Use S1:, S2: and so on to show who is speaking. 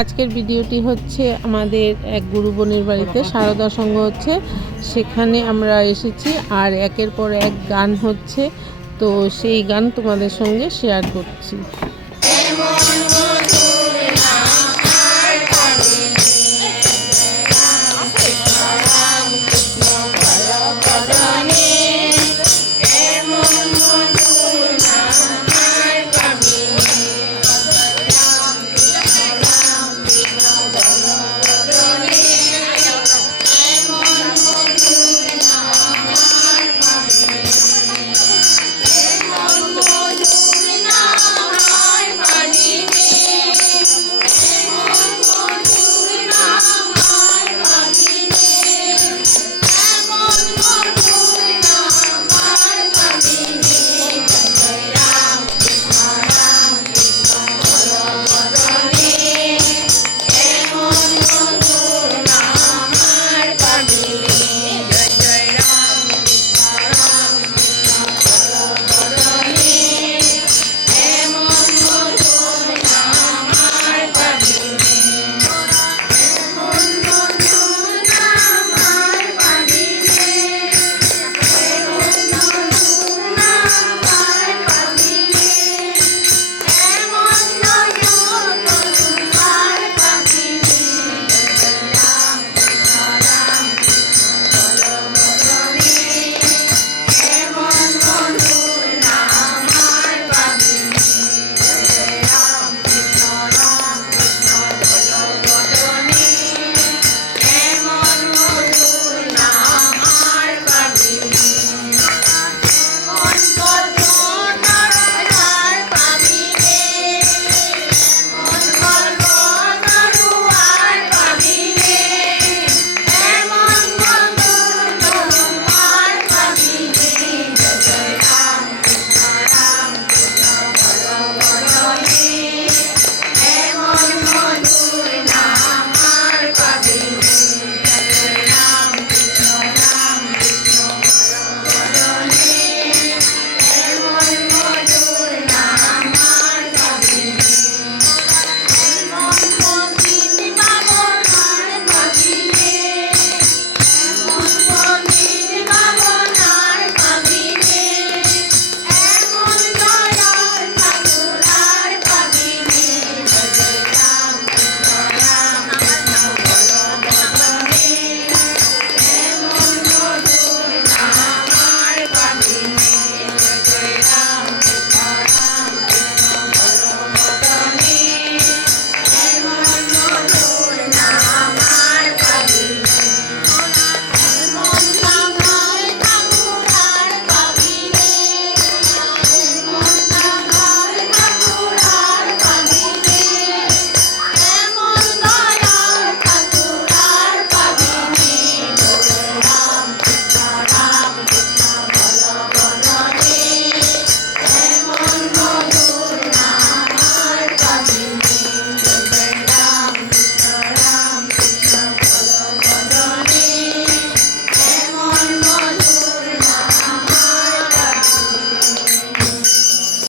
S1: আজকের ভিডিওটি হচ্ছে আমাদের এক গুরু বোনের বাড়িতে সারদা সঙ্গ হচ্ছে। সেখানে আমরা এসেছি আর একের পর এক গান হচ্ছে। তো সেই গান তোমাদের সঙ্গে শেয়ার করছি।